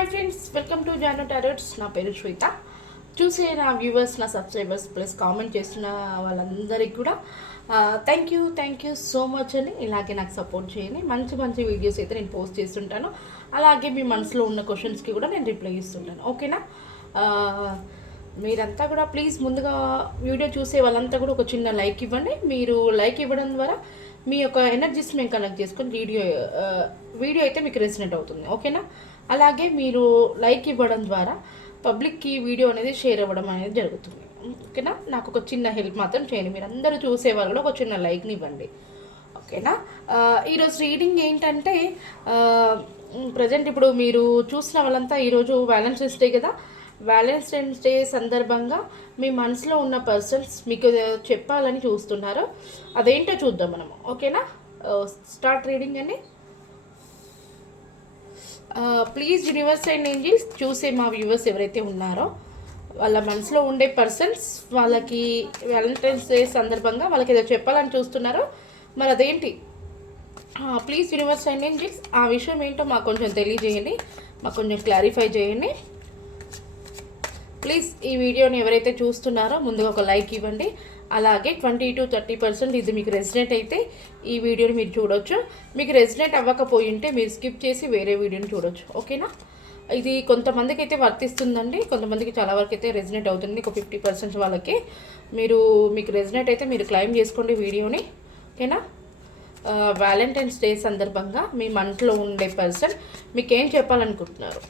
Hi friends, welcome to Jaano tarots. నా పేరు శ్వేత. చూసే నా వ్యూవర్స్, నా సబ్స్క్రైబర్స్ ప్లస్ కామెంట్ చేస్తున్న వాళ్ళందరికీ కూడా థ్యాంక్ యూ సో మచ్ అని. ఇలాగే నాకు సపోర్ట్ చేయండి. మంచి మంచి వీడియోస్ అయితే నేను పోస్ట్ చేస్తుంటాను. అలాగే మీ మనసులో ఉన్న క్వశ్చన్స్కి కూడా నేను రిప్లై ఇస్తుంటాను. ఓకేనా? మీరంతా కూడా ప్లీజ్ ముందుగా వీడియో చూసే వాళ్ళంతా కూడా ఒక చిన్న లైక్ ఇవ్వండి. మీరు లైక్ ఇవ్వడం ద్వారా మీ యొక్క ఎనర్జీస్ మేము కనెక్ట్ చేసుకొని వీడియో అయితే మీకు రెసినేట్ అవుతుంది. ఓకేనా? అలాగే మీరు లైక్ ఇవ్వడం ద్వారా పబ్లిక్కి వీడియో అనేది షేర్ అవ్వడం అనేది జరుగుతుంది. ఓకేనా? నాకు ఒక చిన్న హెల్ప్ మాత్రం చేయండి. మీరు అందరూ చూసేవాళ్ళు కూడా ఒక చిన్న లైక్ని ఇవ్వండి. ఓకేనా? ఈరోజు రీడింగ్ ఏంటంటే ప్రజెంట్ ఇప్పుడు మీరు చూసిన వాళ్ళంతా ఈరోజు వ్యాలంటైన్స్ డే కదా. వ్యాలంటైన్స్ డే సందర్భంగా మీ మనసులో ఉన్న పర్సన్స్ మీకు చెప్పాలని చూస్తున్నారు. అదేంటో చూద్దాం మనము. ఓకేనా? స్టార్ట్ రీడింగ్ అండి. ప్లీజ్ యూనివర్స్ అండ్ ఏంజిల్స్, చూసే మా వ్యూవర్స్ ఎవరైతే ఉన్నారో వాళ్ళ మనసులో ఉండే పర్సన్స్ వాళ్ళకి వ్యాలంటైన్స్ డే సందర్భంగా వాళ్ళకి ఏదో చెప్పాలని చూస్తున్నారో, మరి అదేంటి? ప్లీజ్ యూనివర్స్ అండ్ ఏంజిల్స్, ఆ విషయం ఏంటో మాకు కొంచెం తెలియజేయండి, మాకు కొంచెం క్లారిఫై చేయండి ప్లీజ్. ఈ వీడియోని ఎవరైతే చూస్తున్నారో ముందుగా ఒక లైక్ ఇవ్వండి. అలాగే 20 to 30% ఇది మీకు రెసినేట్ అయితే ఈ వీడియోని మీరు చూడొచ్చు. మీకు రెసినేట్ అవ్వకపోయింటే మీరు స్కిప్ చేసి వేరే వీడియోని చూడొచ్చు. ఓకేనా? ఇది కొంతమందికి అయితే వర్తిస్తుందండి, కొంతమందికి చాలా వరకు అయితే రెసినేట్ అవుతుంది. ఒక 50% వాళ్ళకి మీకు రెసినేట్ అయితే మీరు క్లైమ్ చేసుకోండి వీడియోని. ఓకేనా? వ్యాలంటైన్స్ డే సందర్భంగా మీ మనసులో ఉండే పర్సన్ మీకేం చెప్పాలనుకుంటున్నారు?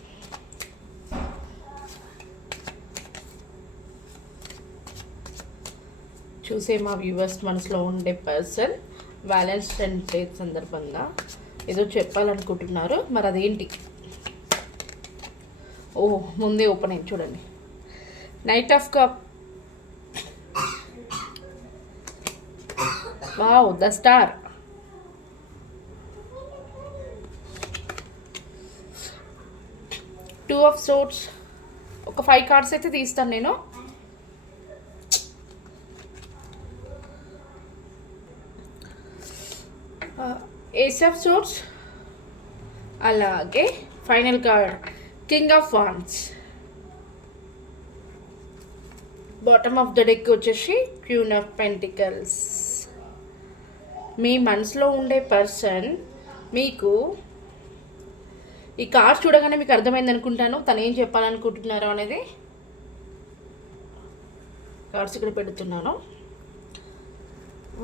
చూసే మా వ్యూవర్స్ మనసులో ఉండే పర్సన్ వ్యాలంటైన్స్ డే సందర్భంగా ఏదో చెప్పాలనుకుంటున్నారు, మరి అదేంటి? ముందే ఓపెన్ అయింది చూడండి. Knight of cup, wow, the star, two of swords. ఒక 5 కార్డ్స్ అయితే తీస్తాను నేను. ఏస్ ఆఫ్ సోర్డ్స్, అలాగే final card king of wands. Bottom of the deck వచ్చేసి క్వీన్ ఆఫ్ పెంటికల్స్. మీ మనసులో ఉండే పర్సన్ మీకు ఈ కార్డ్ చూడగానే మీకు అర్థమైంది అనుకుంటాను తను ఏం చెప్పాలనుకుంటున్నారో అనేది. కార్డ్స్ ఇక్కడ పెడుతున్నాను.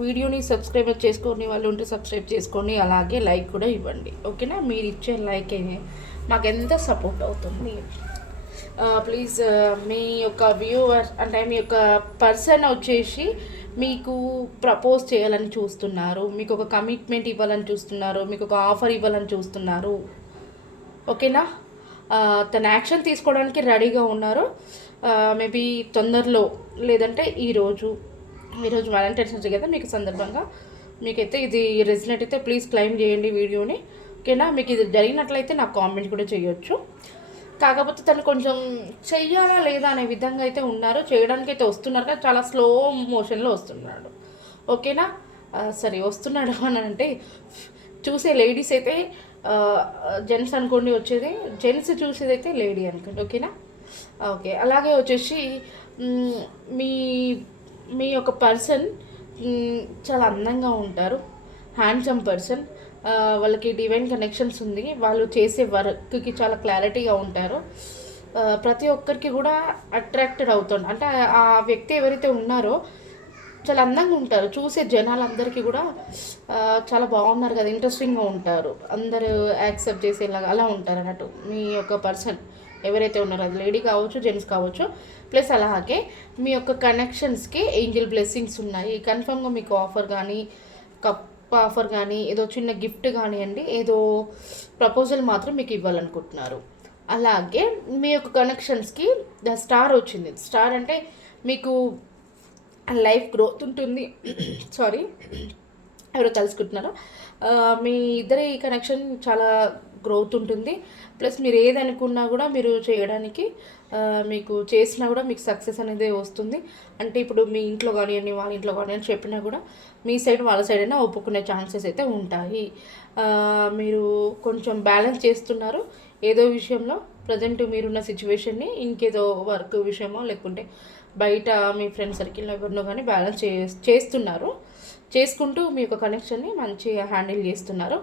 వీడియోని సబ్స్క్రైబ్ చేసుకొని వాళ్ళు ఉంటే సబ్స్క్రైబ్ చేసుకోండి, అలాగే లైక్ కూడా ఇవ్వండి. ఓకేనా? మీరు ఇచ్చే లైక్ మాకు ఎంత సపోర్ట్ అవుతుంది. ప్లీజ్ మీ యొక్క వ్యూవర్ అంటే మీ యొక్క పర్సన్ వచ్చేసి మీకు ప్రపోజ్ చేయాలని చూస్తున్నారు, మీకు ఒక కమిట్మెంట్ ఇవ్వాలని చూస్తున్నారు, మీకు ఒక ఆఫర్ ఇవ్వాలని చూస్తున్నారు. ఓకేనా? తన యాక్షన్ తీసుకోవడానికి రెడీగా ఉన్నారు. మేబీ తొందరలో, లేదంటే ఈరోజు వ్యాలంటైన్స్ డే కదా మీకు సందర్భంగా మీకైతే ఇది రెసినేట్ అయితే ప్లీజ్ క్లైమ్ చేయండి వీడియోని. ఓకేనా? మీకు ఇది జరిగినట్లయితే నాకు కామెంట్ కూడా చేయొచ్చు. కాకపోతే తను కొంచెం చెయ్యాలా లేదా అనే విధంగా అయితే ఉన్నారు, చేయడానికి అయితే వస్తున్నారు కానీ చాలా స్లో మోషన్లో వస్తున్నాడు. ఓకేనా? సరే, వస్తున్నాడు అని అంటే చూసే లేడీస్ అయితే జెంట్స్ అనుకోండి, వచ్చేది జెంట్స్ చూసేదైతే లేడీ అనుకోండి. ఓకేనా? ఓకే. అలాగే వచ్చేసి మీ యొక్క పర్సన్ చాలా అందంగా ఉంటారు, హ్యాండ్సమ్ పర్సన్. వాళ్ళకి డివైన్ కనెక్షన్స్ ఉంది. వాళ్ళు చేసే వర్క్కి చాలా క్లారిటీగా ఉంటారు. ప్రతి ఒక్కరికి కూడా అట్రాక్టెడ్ అవుతుంది. అంటే ఆ వ్యక్తి ఎవరైతే ఉన్నారో చాలా అందంగా ఉంటారు. చూసే జనాలందరికీ కూడా చాలా బాగున్నారు కదా, ఇంట్రెస్టింగ్గా ఉంటారు, అందరూ యాక్సెప్ట్ చేసేలాగా అలా ఉంటారు అన్నట్టు మీ యొక్క పర్సన్ ఎవరైతే ఉన్నారో. అది లేడీ కావచ్చు, జెంట్స్ కావచ్చు. ప్లస్ అలాగే మీ యొక్క కనెక్షన్స్కి ఏంజల్ బ్లెస్సింగ్స్ ఉన్నాయి. కన్ఫర్మ్గా మీకు ఆఫర్ కానీ, కప్ ఆఫర్ కానీ, ఏదో చిన్న గిఫ్ట్ కానివ్వండి, ఏదో ప్రపోజల్ మాత్రం మీకు ఇవ్వాలనుకుంటున్నారు. అలాగే మీ యొక్క కనెక్షన్స్కి ద స్టార్ వచ్చింది. స్టార్ అంటే మీకు లైఫ్ గ్రోత్ ఉంటుంది. సారీ, ఎవరు కలుసుకుంటున్నారో మీ ఇద్దరి కనెక్షన్ చాలా గ్రోత్ ఉంటుంది. ప్లస్ మీరు ఏదనుకున్నా కూడా మీరు చేయడానికి మీకు చేసినా కూడా మీకు సక్సెస్ అనేది వస్తుంది. అంటే ఇప్పుడు మీ ఇంట్లో కానివ్వండి, వాళ్ళ ఇంట్లో కానివ్వండి చెప్పినా కూడా మీ సైడ్ వాళ్ళ సైడ్ అయినా ఒప్పుకునే ఛాన్సెస్ అయితే ఉంటాయి. మీరు కొంచెం బ్యాలెన్స్ చేస్తున్నారు. ఏదో విషయంలో ప్రజెంట్ మీరున్న సిచ్యువేషన్ని ఇంకేదో వర్క్ విషయమో లేకుంటే బయట మీ ఫ్రెండ్ సర్కిల్లో ఎవరినో కానీ బ్యాలెన్స్ చేస్తున్నారు, చేసుకుంటూ మీ యొక్క కనెక్షన్ని మంచిగా హ్యాండిల్ చేస్తున్నారు.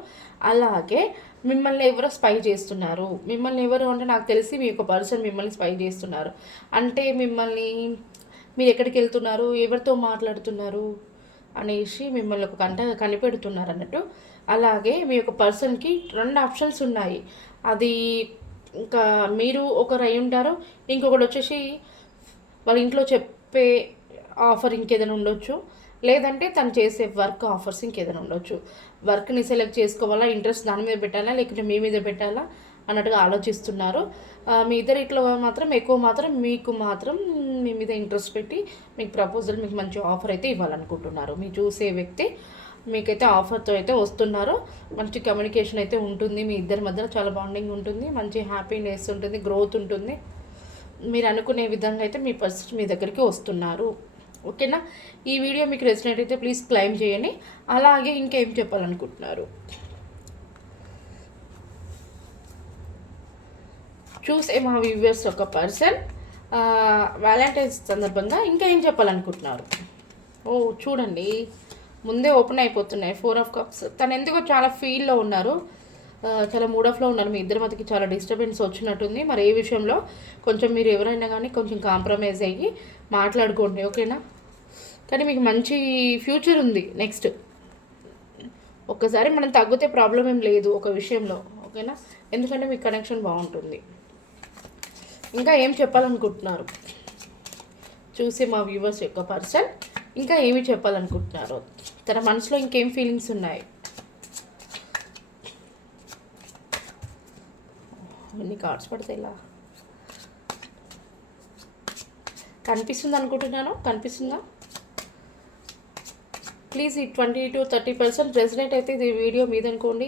అలాగే మిమ్మల్ని ఎవరో స్పై చేస్తున్నారు. మిమ్మల్ని ఎవరు అంటే నాకు తెలిసి మీ యొక్క పర్సన్ మిమ్మల్ని స్పై చేస్తున్నారు. అంటే మిమ్మల్ని మీరు ఎక్కడికి వెళ్తున్నారు, ఎవరితో మాట్లాడుతున్నారు అనేసి మిమ్మల్ని ఒక కనిపెడుతున్నారు అన్నట్టు. అలాగే మీ యొక్క పర్సన్కి 2 ఆప్షన్స్ ఉన్నాయి. అది ఇంకా మీరు ఒకరు అయి ఉంటారు, ఇంకొకటి వచ్చేసి వాళ్ళ ఇంట్లో చెప్పే ఆఫర్ ఇంకేదైనా ఉండొచ్చు, లేదంటే తను చేసే వర్క్ ఆఫర్స్ ఇంకేదైనా ఉండొచ్చు. వర్క్ని సెలెక్ట్ చేసుకోవాలా, ఇంట్రెస్ట్ దాని మీద పెట్టాలా, లేకుంటే మీ మీద పెట్టాలా అన్నట్టుగా ఆలోచిస్తున్నారు. మీ ఇద్దరిట్లో మాత్రం ఎక్కువ మాత్రం మీకు మాత్రం మీ మీద ఇంట్రెస్ట్ పెట్టి మీకు ప్రపోజల్, మీకు మంచి ఆఫర్ అయితే ఇవ్వాలనుకుంటున్నారు. మీ చూసే వ్యక్తి మీకైతే ఆఫర్తో అయితే వస్తున్నారు. మంచి కమ్యూనికేషన్ అయితే ఉంటుంది, మీ ఇద్దరి మధ్యలో చాలా బాండింగ్ ఉంటుంది, మంచి హ్యాపీనెస్ ఉంటుంది, గ్రోత్ ఉంటుంది. మీరు అనుకునే విధంగా అయితే మీ పర్సన్ మీ దగ్గరికి వస్తున్నారు. ఓకేనా? ఈ వీడియో మీకు రెసినేట్ అయితే ప్లీజ్ క్లైమ్ చేయండి. అలాగే ఇంకేం చెప్పాలనుకుంటున్నారు చూసే మా వ్యూవర్స్ ఒక పర్సన్ వ్యాలంటైన్స్ సందర్భంగా ఇంకా ఏం చెప్పాలనుకుంటున్నారు. చూడండి, ముందే ఓపెన్ అయిపోతున్నాయి 4 ఆఫ్ కప్స్. తను ఎందుకో చాలా ఫీల్లో ఉన్నారు, చాలా మూడ్ ఆఫ్లో ఉన్నారు. మీ ఇద్దరి మధ్యకి చాలా డిస్టర్బెన్స్ వచ్చినట్టుంది. మరి ఏ విషయంలో కొంచెం మీరు ఎవరైనా కానీ కొంచెం కాంప్రమైజ్ అయ్యి మాట్లాడుకోండి. ఓకేనా? కానీ మీకు మంచి ఫ్యూచర్ ఉంది నెక్స్ట్. ఒక్కసారి మనం తగ్గితే ప్రాబ్లం ఏం లేదు ఒక విషయంలో. ఓకేనా? ఎందుకంటే మీ కనెక్షన్ బాగుంటుంది. ఇంకా ఏం చెప్పాలనుకుంటున్నారు చూసి మా వ్యూవర్స్ యొక్క పర్సన్ ఇంకా ఏమి చెప్పాలనుకుంటున్నారు, తన మనసులో ఇంకేం ఫీలింగ్స్ ఉన్నాయి. ఎన్ని కార్డ్స్ పడతాయి ఇలా కనిపిస్తుంది అనుకుంటున్నాను. కనిపిస్తుందా? ప్లీజ్ ఈ 20-30% రెసినేట్ అయితే ఇది వీడియో మీద అనుకోండి.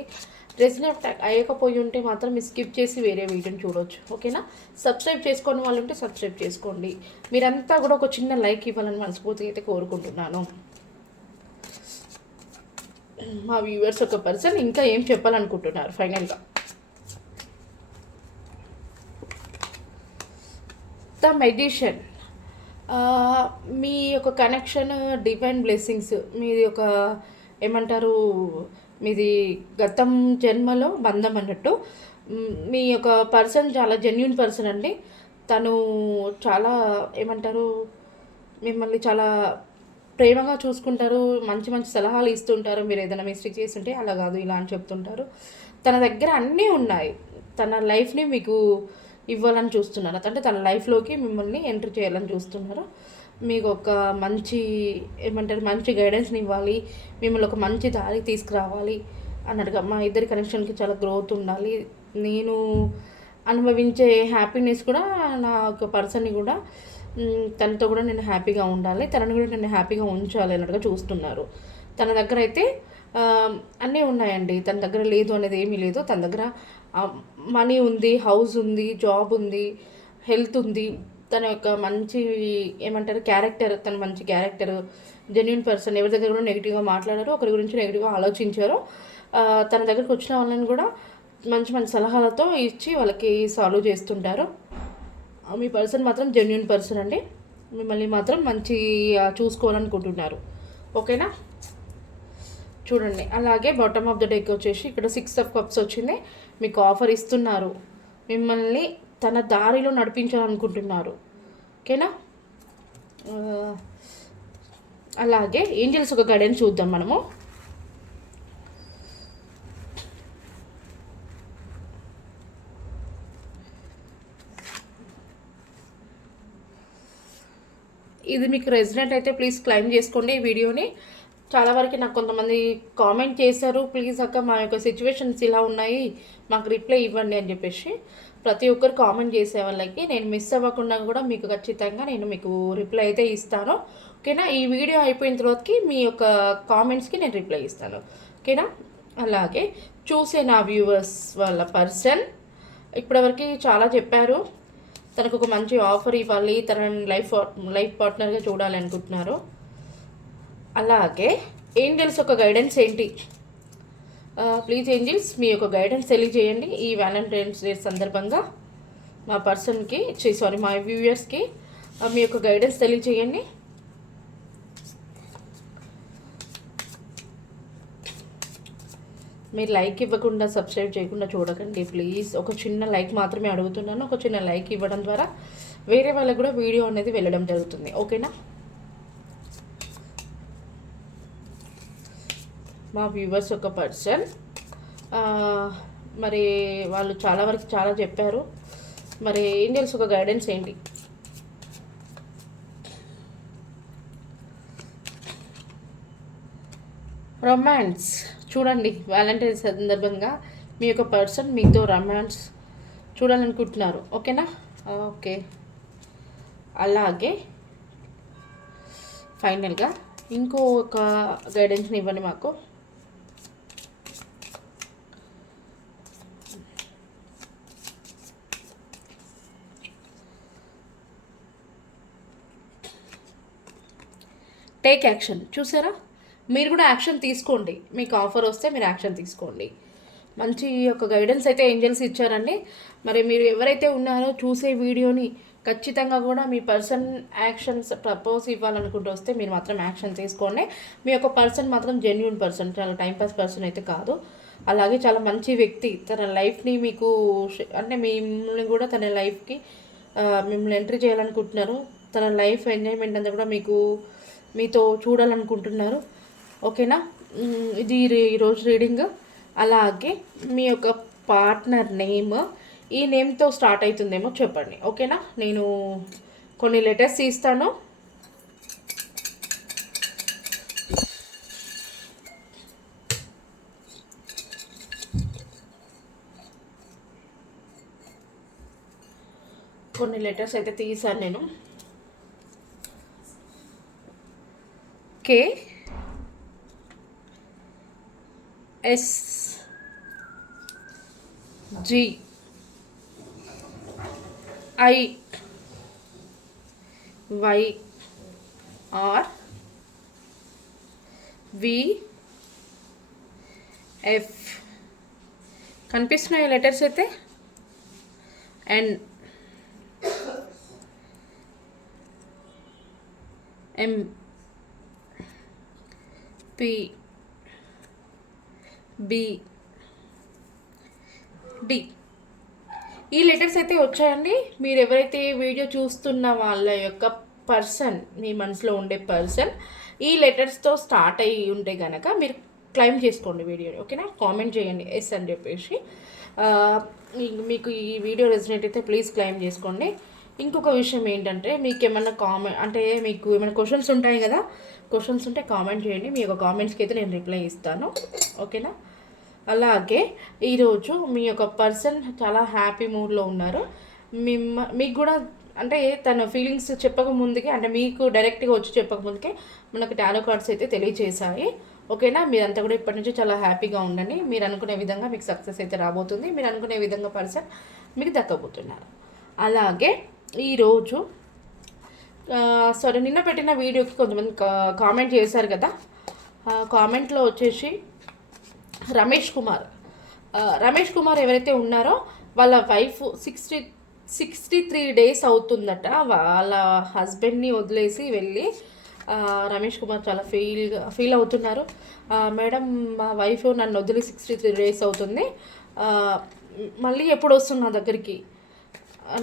రెసినేట్ అయ్యకపోయి ఉంటే మాత్రం మీరు స్కిప్ చేసి వేరే వీడియోని చూడవచ్చు. ఓకేనా? సబ్స్క్రైబ్ చేసుకునే వాళ్ళు ఉంటే సబ్స్క్రైబ్ చేసుకోండి. మీరంతా కూడా ఒక చిన్న లైక్ ఇవ్వాలని మనస్ఫూర్తిగా అయితే కోరుకుంటున్నాను. మా వ్యూవర్స్ ఒక పర్సన్ ఇంకా ఏం చెప్పాలనుకుంటున్నారు ఫైనల్గా. ద మెడిషన్, మీ యొక్క కనెక్షన్ డివైన్ బ్లెస్సింగ్స్, మీది ఒక ఏమంటారు, మీది గతం జన్మలో బంధం అన్నట్టు. మీ యొక్క పర్సన్ చాలా జెన్యున్ పర్సన్ అండి. తను చాలా ఏమంటారు, మిమ్మల్ని చాలా ప్రేమగా చూసుకుంటారు, మంచి మంచి సలహాలు ఇస్తుంటారు. మీరు ఏదైనా మిస్టేక్ చేస్తుంటే అలా కాదు ఇలా అని చెప్తుంటారు. తన దగ్గర అన్నీ ఉన్నాయి. తన లైఫ్ని మీకు ఇవ్వాలని చూస్తున్నారు, అంటే తన లైఫ్లోకి మిమ్మల్ని ఎంటర్ చేయాలని చూస్తున్నారు. మీకు ఒక మంచి ఏమంటారు, మంచి గైడెన్స్ని ఇవ్వాలి, మిమ్మల్ని ఒక మంచి దారి తీసుకురావాలి అన్నట్టుగా. మా ఇద్దరి కనెక్షన్కి చాలా గ్రోత్ ఉండాలి. నేను అనుభవించే హ్యాపీనెస్ కూడా నా ఒక పర్సన్ని కూడా తనతో కూడా నేను హ్యాపీగా ఉండాలి, తనని కూడా నేను హ్యాపీగా ఉంచాలి అన్నట్టుగా చూస్తున్నారు. తన దగ్గర అయితే అన్నీ ఉన్నాయండి. తన దగ్గర లేదు అనేది ఏమీ లేదు. తన దగ్గర మనీ ఉంది, హౌస్ ఉంది, జాబ్ ఉంది, హెల్త్ ఉంది. తన యొక్క మంచి ఏమంటారు క్యారెక్టర్, తన మంచి క్యారెక్టర్, జెన్యున్ పర్సన్. ఎవరి దగ్గర కూడా నెగిటివ్గా మాట్లాడారు, ఒకరి గురించి నెగిటివ్గా ఆలోచించారు. తన దగ్గరికి వచ్చిన వాళ్ళని కూడా మంచి మంచి సలహాలతో ఇచ్చి వాళ్ళకి సాల్వ్ చేస్తుంటారు. మీ పర్సన్ మాత్రం జెన్యున్ పర్సన్ అండి. మిమ్మల్ని మాత్రం మంచి చూసుకోవాలనుకుంటున్నారు. ఓకేనా? చూడండి. అలాగే బాటమ్ ఆఫ్ ద డెక్ వచ్చేసి ఇక్కడ 6 ఆఫ్ కప్స్ వచ్చింది. మీకు ఆఫర్ ఇస్తున్నారు, మిమ్మల్ని తన దారిలో నడిపించాలనుకుంటున్నారు. ఓకేనా? అలాగే ఏంజల్స్ ఒక గైడెన్స్ చూద్దాం మనము. ఇది మీకు రెసిడెంట్ అయితే ప్లీజ్ క్లైమ్ చేసుకోండి ఈ వీడియోని. చాలా వరకు నాకు కొంతమంది కామెంట్ చేశారు, ప్లీజ్ అక్క మా యొక్క సిచ్యువేషన్స్ ఇలా ఉన్నాయి, మాకు రిప్లై ఇవ్వండి అని చెప్పేసి. ప్రతి ఒక్కరు కామెంట్ చేసే వాళ్ళకి నేను మిస్ అవ్వకుండా కూడా మీకు ఖచ్చితంగా నేను మీకు రిప్లై అయితే ఇస్తాను. ఓకేనా? ఈ వీడియో అయిపోయిన తర్వాతకి మీ యొక్క కామెంట్స్కి నేను రిప్లై ఇస్తాను. ఓకేనా? అలాగే చూసే నా వ్యూవర్స్ వాళ్ళ పర్సన్ ఇప్పటివరకు చాలా చెప్పారు, తనకు ఒక మంచి ఆఫర్ ఇవ్వాలి, తన లైఫ్ పార్ట్నర్గా చూడాలి అనుకుంటున్నారు. అలాగే ఏంజల్స్ ఒక గైడెన్స్ ఏంటి, ప్లీజ్ ఏంజిల్స్ మీ యొక్క గైడెన్స్ తెలియజేయండి ఈ వ్యాలంటైన్స్ డే సందర్భంగా మా పర్సన్కి సారీ మా వ్యూయర్స్కి మీ యొక్క గైడెన్స్ తెలియజేయండి. మీరు లైక్ ఇవ్వకుండా సబ్స్క్రైబ్ చేయకుండా చూడకండి ప్లీజ్. ఒక చిన్న లైక్ మాత్రమే అడుగుతున్నాను. ఒక చిన్న లైక్ ఇవ్వడం ద్వారా వేరే వాళ్ళకు కూడా వీడియో అనేది వెళ్ళడం జరుగుతుంది. ఓకేనా? మా వ్యూవర్స్ ఒక పర్సన్ మరి వాళ్ళు చాలా వరకు చాలా చెప్పారు. మరి ఏంజల్స్ ఒక గైడెన్స్ ఏంటి? రొమాన్స్ చూడండి. వ్యాలంటైన్స్ సందర్భంగా మీ యొక్క పర్సన్ మీతో రొమాన్స్ చూడాలనుకుంటున్నారు. ఓకేనా? ఓకే. అలాగే ఫైనల్గా ఇంకో ఒక గైడెన్స్ని ఇవ్వండి మాకు. Take action. చూసారా? మీరు కూడా యాక్షన్ తీసుకోండి. మీకు ఆఫర్ వస్తే మీరు యాక్షన్ తీసుకోండి. మంచి ఒక గైడెన్స్ అయితే ఏంజల్స్ ఇచ్చారండి. మరి మీరు ఎవరైతే ఉన్నారో చూసే వీడియోని ఖచ్చితంగా కూడా మీ పర్సన్ యాక్షన్స్ ప్రపోజ్ ఇవ్వాలనుకుంటూ వస్తే మీరు మాత్రం యాక్షన్ తీసుకోండి. మీ యొక్క పర్సన్ మాత్రం జెన్యూన్ పర్సన్, చాలా టైంపాస్ పర్సన్ అయితే కాదు. అలాగే చాలా మంచి వ్యక్తి. తన లైఫ్ని మీకు అంటే మిమ్మల్ని కూడా తన లైఫ్కి మిమ్మల్ని ఎంట్రీ చేయాలనుకుంటున్నారు. తన లైఫ్ ఎంజాయ్మెంట్ అంతా కూడా మీతో చూడాలనుకుంటున్నారు. ఓకేనా? ఇది ఈరోజు రీడింగ్. అలాగే మీ యొక్క పార్ట్నర్ నేమ్ ఈ నేమ్తో స్టార్ట్ అవుతుందేమో చెప్పండి. ఓకేనా? నేను కొన్ని లెటర్స్ ఇస్తాను. కొన్ని లెటర్స్ అయితే తీసాను నేను. K S G I Y R V F కనిపిస్తున్నాయి లెటర్స్ అయితే. And M P B D E letters అయితే వచ్చాయండి. మీరు ఎవరైతే వీడియో చూస్తున్న వాళ్ళ యొక్క పర్సన్, మీ మనసులో ఉండే పర్సన్ ఈ లెటర్స్తో స్టార్ట్ అయ్యి ఉంటే కనుక మీరు క్లైమ్ చేసుకోండి వీడియోని. ఓకేనా? కామెంట్ చేయండి ఎస్ అని చెప్పేసి. మీకు ఈ వీడియో రెసినేట్ అయితే ప్లీజ్ క్లైమ్ చేసుకోండి. ఇంకొక విషయం ఏంటంటే మీకు ఏమన్నా కామెంట్ అంటే మీకు ఏమైనా క్వశ్చన్స్ ఉంటాయి కదా, క్వశ్చన్స్ ఉంటే కామెంట్ చేయండి. మీ యొక్క కామెంట్స్కి అయితే నేను రిప్లై ఇస్తాను. ఓకేనా? అలాగే ఈరోజు మీ యొక్క పర్సన్ చాలా హ్యాపీ మూడ్లో ఉన్నారు. మీకు కూడా అంటే తన ఫీలింగ్స్ చెప్పక ముందుకే అంటే మీకు డైరెక్ట్గా వచ్చి చెప్పక ముందుకే మనకు టారో కార్డ్స్ అయితే తెలియజేశాయి. ఓకేనా? మీరంతా కూడా ఇప్పటి నుంచి చాలా హ్యాపీగా ఉండండి. మీరు అనుకునే విధంగా మీకు సక్సెస్ అయితే రాబోతుంది. మీరు అనుకునే విధంగా పర్సన్ మీకు దక్కబోతున్నారు. అలాగే ఈరోజు సరే నిన్న పెట్టిన వీడియోకి కొంతమంది కామెంట్ చేశారు కదా. కామెంట్లో వచ్చేసి రమేష్ కుమార్ ఎవరైతే ఉన్నారో వాళ్ళ వైఫ్ 63 days అవుతుందట వాళ్ళ హస్బెండ్ని వదిలేసి వెళ్ళి. రమేష్ కుమార్ చాలా ఫీల్ అవుతున్నారు. మేడం మా వైఫ్ నన్ను వదిలి 63 days అవుతుంది, మళ్ళీ ఎప్పుడు వస్తుంది నా దగ్గరికి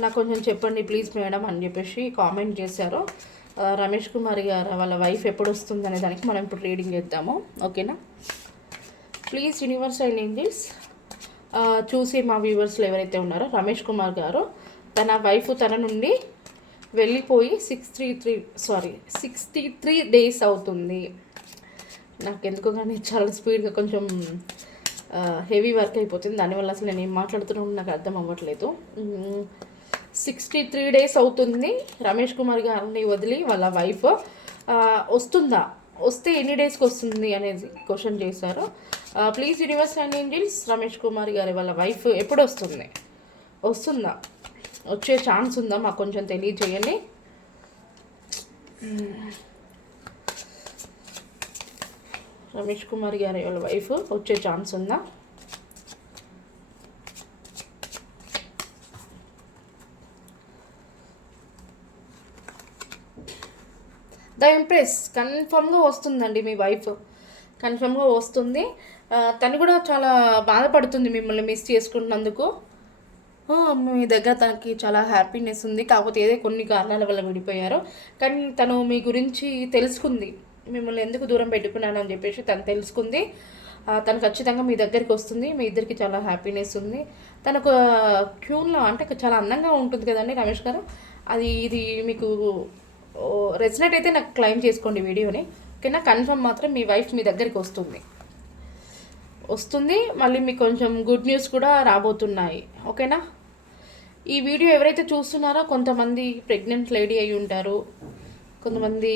నాకు కొంచెం చెప్పండి ప్లీజ్ మేడం అని చెప్పేసి కామెంట్ చేశారు. రమేష్ కుమార్ గారు వాళ్ళ వైఫ్ ఎప్పుడు వస్తుంది అనే దానికి మనం ఇప్పుడు రీడింగ్ చేద్దాము. ఓకేనా? ప్లీజ్ యూనివర్స్ అండ్ ఏంజల్స్ చూసి మా వ్యూవర్స్లో ఎవరైతే ఉన్నారో రమేష్ కుమార్ గారు తన వైఫ్ తన నుండి వెళ్ళిపోయి 63 days అవుతుంది. నాకు ఎందుకో కానీ చాలా స్పీడ్గా కొంచెం హెవీ వర్క్ అయిపోతుంది. దానివల్ల అసలు నేను ఏం మాట్లాడుతున్నాను నాకు అర్థం అవ్వట్లేదు. 63 days అవుతుంది రమేష్ కుమార్ గారిని వదిలి వాళ్ళ వైఫ్. వస్తుందా, వస్తే ఎన్ని డేస్కి వస్తుంది అనేది క్వశ్చన్ చేశారు. Please universe and angels Ramesh Kumar గారి వాళ్ళ వైఫ్ ఎప్పుడు వస్తుందా, వచ్చే ఛాన్స్ ఉందా మాకు కొంచెం తెలియజేయండి. రమేష్ కుమార్ గారి వాళ్ళ వైఫ్ వచ్చే ఛాన్స్ ఉందా? ద ఎంప్రెస్ కన్ఫర్మ్గా వస్తుందండి. మీ వైఫ్ కన్ఫర్మ్గా వస్తుంది. తను కూడా చాలా బాధపడుతుంది మిమ్మల్ని మిస్ చేసుకుంటున్నందుకు. మీ దగ్గర తనకి చాలా హ్యాపీనెస్ ఉంది. కాకపోతే ఏదో కొన్ని కారణాల వల్ల విడిపోయారు. కానీ తను మీ గురించి తెలుసుకుంది, మిమ్మల్ని ఎందుకు దూరం పెట్టుకున్నాను అని చెప్పేసి తను తెలుసుకుంది. తను ఖచ్చితంగా మీ దగ్గరికి వస్తుంది. మీ ఇద్దరికి చాలా హ్యాపీనెస్ ఉంది. తనకు క్యూన్లో అంటే చాలా అందంగా ఉంటుంది కదండి రమేష్ గారు. ఇది మీకు రెసినేట్ అయితే నాకు క్లైమ్ చేసుకోండి వీడియోని, ఓకేనా? కన్ఫర్మ్ మాత్రం మీ వైఫ్ మీ దగ్గరికి వస్తుంది. మళ్ళీ మీకు కొంచెం గుడ్ న్యూస్ కూడా రాబోతున్నాయి, ఓకేనా? ఈ వీడియో ఎవరైతే చూస్తున్నారో కొంతమంది ప్రెగ్నెంట్ లేడీ అయి ఉంటారు, కొంతమంది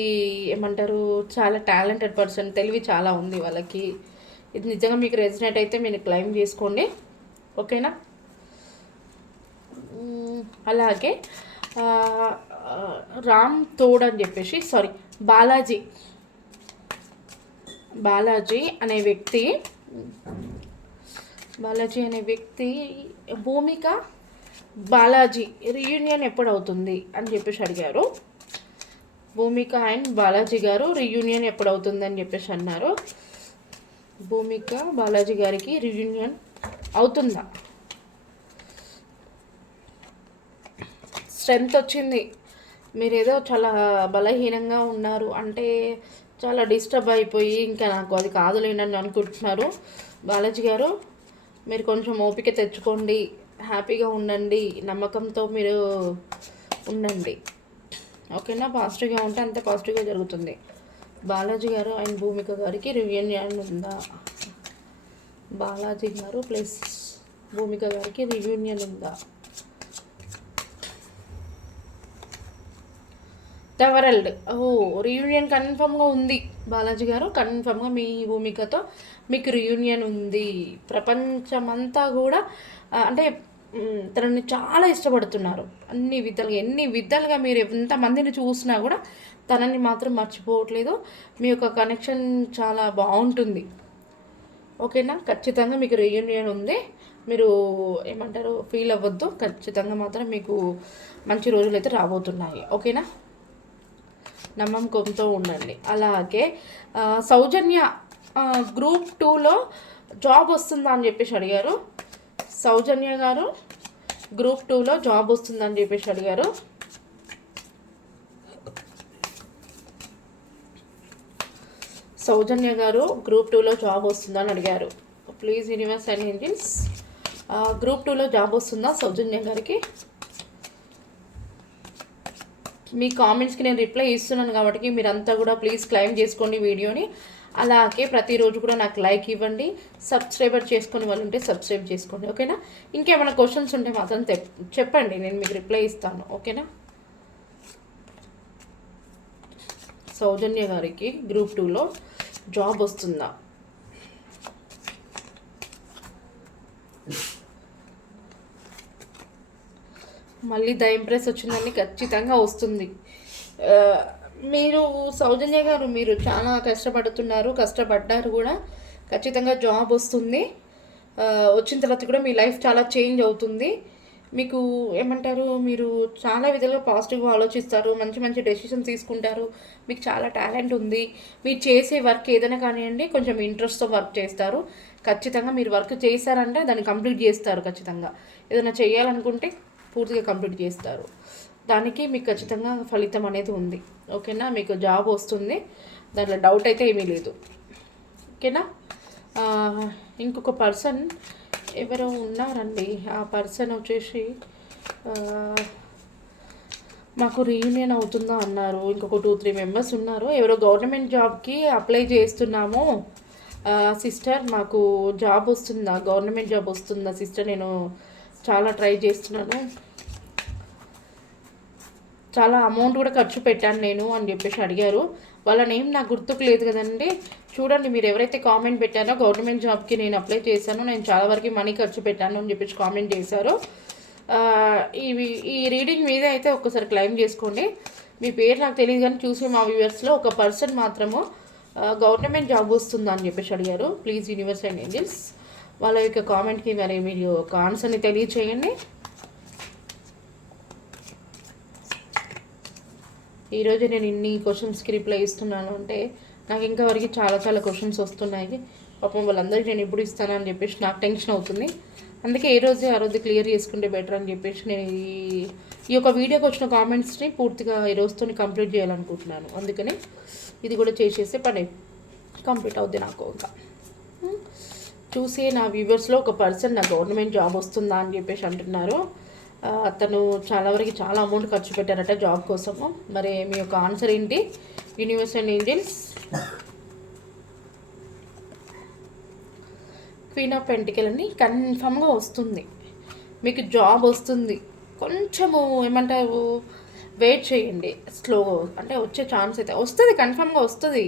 ఏమంటారు చాలా టాలెంటెడ్ పర్సన్, తెలివి చాలా ఉంది వాళ్ళకి. ఇది నిజంగా మీకు రెసినేట్ అయితే మీరు క్లైమ్ చేసుకోండి, ఓకేనా? అలాగే రామ్ తోడ్ అని చెప్పేసి బాలాజీ అనే వ్యక్తి భూమిక బాలాజీ రీయూనియన్ ఎప్పుడు అవుతుంది అని చెప్పేసి అడిగారు. భూమిక అండ్ బాలాజీ గారు రీయూనియన్ ఎప్పుడు అవుతుంది అని చెప్పేసి అన్నారు. భూమిక బాలాజీ గారికి రీయూనియన్ అవుతుందా? స్ట్రెంగ్త్ వచ్చింది. మీరేదో చాలా బలహీనంగా ఉన్నారు అంటే చాలా డిస్టర్బ్ అయిపోయి ఇంకా నాకు అది కాదులేనని అనుకుంటున్నారు. బాలాజీ గారు మీరు కొంచెం ఓపిక తెచ్చుకోండి, హ్యాపీగా ఉండండి, నమ్మకంతో మీరు ఉండండి, ఓకేనా? పాజిటివ్గా ఉంటే అంతే పాజిటివ్గా జరుగుతుంది. బాలాజీ గారు అండ్ భూమిక గారికి రీయూనియన్ ఉందా? బాలాజీ గారు ప్లస్ భూమిక గారికి రీయూనియన్ ఉందా? ద వరల్డ్ రీయూనియన్ కన్ఫర్మ్గా ఉంది. బాలాజీ గారు కన్ఫర్మ్గా మీ భూమికతో మీకు రీయూనియన్ ఉంది. ప్రపంచమంతా కూడా అంటే తనని చాలా ఇష్టపడుతున్నారు. ఎన్ని విధాలుగా మీరు ఎంతమందిని చూసినా కూడా తనని మాత్రం మర్చిపోవట్లేదు. మీ యొక్క కనెక్షన్ చాలా బాగుంటుంది, ఓకేనా? ఖచ్చితంగా మీకు రీయూనియన్ ఉంది. మీరు ఏమంటారు ఫీల్ అవ్వద్దు. ఖచ్చితంగా మాత్రం మీకు మంచి రోజులు అయితే రాబోతున్నాయి, ఓకేనా? నమ్మకంతో ఉండండి. అలాగే సౌజన్య గ్రూప్ 2లో జాబ్ వస్తుందా అని చెప్పేసి అడిగారు. సౌజన్య గారు గ్రూప్ 2లో జాబ్ వస్తుందని చెప్పేసి అడిగారు. సౌజన్య గారు గ్రూప్ 2లో జాబ్ వస్తుందని అడిగారు. Please universe and Angeles, group 2లో జాబ్ వస్తుందా సౌజన్య గారికి? మీ కామెంట్స్కి నేను రిప్లై ఇస్తున్నాను కాబట్టి మీరంతా కూడా ప్లీజ్ క్లైమ్ చేసుకోండి వీడియోని. అలాగే ప్రతిరోజు కూడా నాకు లైక్ ఇవ్వండి. సబ్స్క్రైబర్ చేసుకునే వాళ్ళు ఉంటే సబ్స్క్రైబ్ చేసుకోండి, ఓకేనా? ఇంకేమైనా క్వశ్చన్స్ ఉంటే మాత్రం చెప్పండి, నేను మీకు రిప్లై ఇస్తాను, ఓకేనా? సౌజన్య గారికి గ్రూప్ 2లో జాబ్ వస్తుందా? మళ్ళీ ద ఇంప్రెస్ వచ్చిందండి. ఖచ్చితంగా వస్తుంది. మీరు సౌజన్య గారు మీరు చాలా కష్టపడ్డారు కూడా. ఖచ్చితంగా జాబ్ వస్తుంది. వచ్చిన తర్వాత కూడా మీ లైఫ్ చాలా చేంజ్ అవుతుంది. మీకు ఏమంటారు మీరు చాలా విధాలుగా పాజిటివ్గా ఆలోచిస్తారు, మంచి మంచి డెసిషన్స్ తీసుకుంటారు. మీకు చాలా టాలెంట్ ఉంది. మీరు చేసే వర్క్ ఏదైనా కానివ్వండి కొంచెం ఇంట్రెస్ట్తో వర్క్ చేస్తారు. ఖచ్చితంగా మీరు వర్క్ చేశారంటే దాన్ని కంప్లీట్ చేస్తారు. ఖచ్చితంగా ఏదైనా చేయాలనుకుంటే పూర్తిగా కంప్లీట్ చేస్తారు. దానికి మీకు ఖచ్చితంగా ఫలితం అనేది ఉంది, ఓకేనా? మీకు జాబ్ వస్తుంది, దాంట్లో డౌట్ అయితే ఏమీ లేదు, ఓకేనా? ఇంకొక పర్సన్ ఎవరో ఉన్నారండి. ఆ పర్సన్ వచ్చేసి మాకు రీయూనియన్ అవుతుందా అన్నారు. ఇంకొక 2-3 మెంబర్స్ ఉన్నారు. ఎవరో గవర్నమెంట్ జాబ్కి అప్లై చేస్తున్నాము సిస్టర్, మాకు జాబ్ వస్తుందా, గవర్నమెంట్ జాబ్ వస్తుందా సిస్టర్, నేను చాలా ట్రై చేస్తున్నాను, చాలా అమౌంట్ కూడా ఖర్చు పెట్టాను నేను అని చెప్పేసి అడిగారు. వాళ్ళ నేమ్ నాకు గుర్తుకు లేదు కదండి. చూడండి, మీరు ఎవరైతే కామెంట్ పెట్టారో గవర్నమెంట్ జాబ్కి నేను అప్లై చేశాను, నేను చాలా వరకు మనీ ఖర్చు పెట్టాను అని చెప్పేసి కామెంట్ చేశారు. ఈ రీడింగ్ మీద అయితే ఒక్కసారి క్లైమ్ చేసుకోండి. మీ పేరు నాకు తెలియదు కానీ చూసి మా వ్యూవర్స్లో ఒక పర్సన్ మాత్రము గవర్నమెంట్ జాబ్ వస్తుందా అని చెప్పేసి అడిగారు. ప్లీజ్ యూనివర్స్ అండ్ ఏంజల్స్ వాళ్ళ యొక్క కామెంట్కి మరి మీరు ఒక ఆన్సర్ని తెలియచేయండి. ఈరోజు నేను ఇన్ని క్వశ్చన్స్కి రిప్లై ఇస్తున్నాను అంటే నాకు ఇంకా వరకు చాలా చాలా క్వశ్చన్స్ వస్తున్నాయి. పాపం వాళ్ళందరికీ నేను ఎప్పుడు ఇస్తానని చెప్పేసి నాకు టెన్షన్ అవుతుంది. అందుకే ఆ రోజు క్లియర్ చేసుకుంటే బెటర్ అని చెప్పేసి నేను ఈ యొక్క వీడియోకి వచ్చిన కామెంట్స్ని పూర్తిగా ఈ రోజుతో కంప్లీట్ చేయాలనుకుంటున్నాను. అందుకని ఇది కూడా చేసేస్తే పని కంప్లీట్ అవుద్ది నాకు. ఇంకా చూసి నా వ్యూవర్స్లో ఒక పర్సన్ నా గవర్నమెంట్ జాబ్ వస్తుందా అని చెప్పేసి అంటున్నారు. అతను చాలా వరకు చాలా అమౌంట్ ఖర్చు పెట్టారట జాబ్ కోసము. మరి మీ యొక్క ఆన్సర్ ఏంటి universe and angels? Queen of pentacle అని కన్ఫామ్గా వస్తుంది, మీకు జాబ్ వస్తుంది. కొంచెము ఏమంటారు, వెయిట్ చేయండి. స్లో అంటే వచ్చే ఛాన్స్ అయితే వస్తుంది, కన్ఫామ్గా వస్తుంది,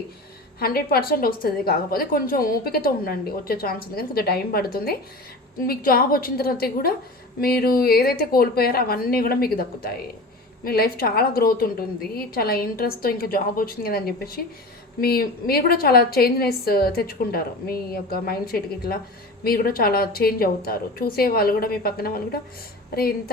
100% వస్తుంది. కాకపోతే కొంచెం ఓపికతో ఉండండి, వచ్చే ఛాన్స్ ఉంది కానీ కొంచెం టైం పడుతుంది. మీకు జాబ్ వచ్చిన తర్వాత కూడా మీరు ఏదైతే కోల్పోయారో అవన్నీ కూడా మీకు దక్కుతాయి. మీ లైఫ్ చాలా గ్రోత్ ఉంటుంది, చాలా ఇంట్రెస్ట్తో ఇంకా జాబ్ వచ్చింది కదా అని చెప్పేసి మీరు కూడా చాలా చేంజ్నెస్ తెచ్చుకుంటారు. మీ యొక్క మైండ్ సెట్కి ఇట్లా మీరు కూడా చాలా చేంజ్ అవుతారు. చూసే వాళ్ళు కూడా, మీ పక్కన వాళ్ళు కూడా, అరే ఇంత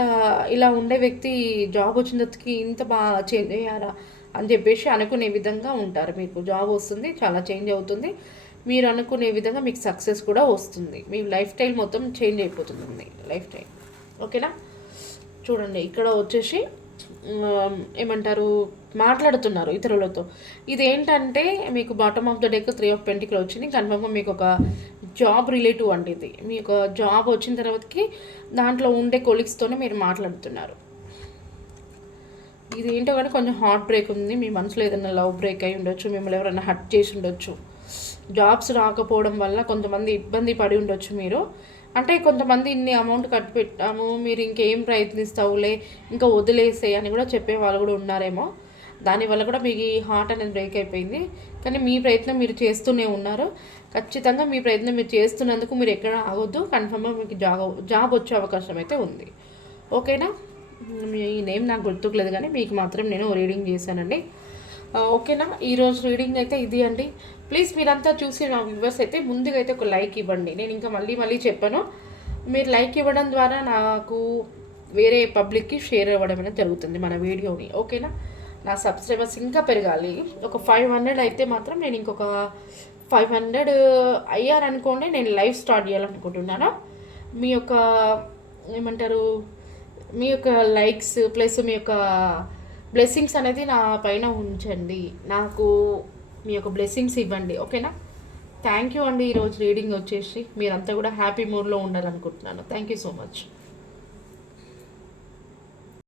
ఇలా ఉండే వ్యక్తి జాబ్ వచ్చిన తర్వాతకి ఇంత బాగా చేంజ్ అయ్యారా అని చెప్పేసి అనుకునే విధంగా ఉంటారు. మీకు జాబ్ వస్తుంది, చాలా చేంజ్ అవుతుంది, మీరు అనుకునే విధంగా మీకు సక్సెస్ కూడా వస్తుంది. మీ లైఫ్ స్టైల్ మొత్తం చేంజ్ అయిపోతుంది, లైఫ్ స్టైల్. ఓకేనా? చూడండి ఇక్కడ వచ్చేసి ఏమంటారు, మాట్లాడుతున్నారు ఇతరులతో. ఇదేంటంటే మీకు bottom of the deck 3 of pentacle వచ్చింది. కన్ఫర్మ్గా మీకు ఒక జాబ్ రిలేటివ్ అంటే ఇది. మీ యొక్క జాబ్ వచ్చిన తర్వాతకి దాంట్లో ఉండే కొలీగ్స్తోనే మీరు మాట్లాడుతున్నారు. ఇది ఏంటో కానీ కొంచెం హార్ట్ బ్రేక్ ఉంది. మీ మనసులో ఏదైనా లవ్ బ్రేక్ అయి ఉండొచ్చు, మిమ్మల్ని ఎవరైనా హర్ట్ చేసి ఉండొచ్చు. జాబ్స్ రాకపోవడం వల్ల కొంతమంది ఇబ్బంది పడి ఉండొచ్చు మీరు. అంటే కొంతమంది ఇన్ని అమౌంట్ కట్టి పెట్టాము, మీరు ఇంకేం ప్రయత్నిస్తావులే, ఇంకా వదిలేసే అని కూడా చెప్పే వాళ్ళు కూడా ఉన్నారేమో. దానివల్ల కూడా మీకు ఈ హార్ట్ అనేది బ్రేక్ అయిపోయింది. కానీ మీ ప్రయత్నం మీరు చేస్తూనే ఉన్నారు. ఖచ్చితంగా మీ ప్రయత్నం మీరు చేస్తున్నందుకు మీరు ఎక్కడ ఆగొద్దు. కన్ఫర్మ్గా మీకు జాబ్ వచ్చే అవకాశం అయితే ఉంది. ఓకేనా? మీ నేమ్ నాకు గుర్తుకులేదు కానీ మీకు మాత్రం నేను రీడింగ్ చేశానండి. ఓకేనా? ఈరోజు రీడింగ్ అయితే ఇది అండి. ప్లీజ్ మీరంతా చూసి నా వ్యూవర్స్ అయితే ముందుగా అయితే ఒక లైక్ ఇవ్వండి. నేను ఇంకా మళ్ళీ చెప్పాను, మీరు లైక్ ఇవ్వడం ద్వారా నాకు వేరే పబ్లిక్కి షేర్ అవ్వడం అనేది జరుగుతుంది మన వీడియోని. ఓకేనా? నా సబ్స్క్రైబర్స్ ఇంకా పెరగాలి. ఒక 500 అయితే మాత్రం నేను ఇంకొక 500 అయ్యారనుకోండి, నేను లైవ్ స్టార్ట్ చేయాలనుకుంటున్నాను. మీ యొక్క ఏమంటారు, మీ యొక్క లైక్స్ ప్లస్ మీ యొక్క బ్లెస్సింగ్స్ అనేది నా పైన ఉంచండి. నాకు మీ యొక్క బ్లెస్సింగ్స్ ఇవ్వండి. ఓకేనా? థ్యాంక్ యూ అండి. ఈరోజు రీడింగ్ వచ్చేసి మీరంతా కూడా హ్యాపీ మూడ్లో ఉండాలనుకుంటున్నాను. Thank you so much.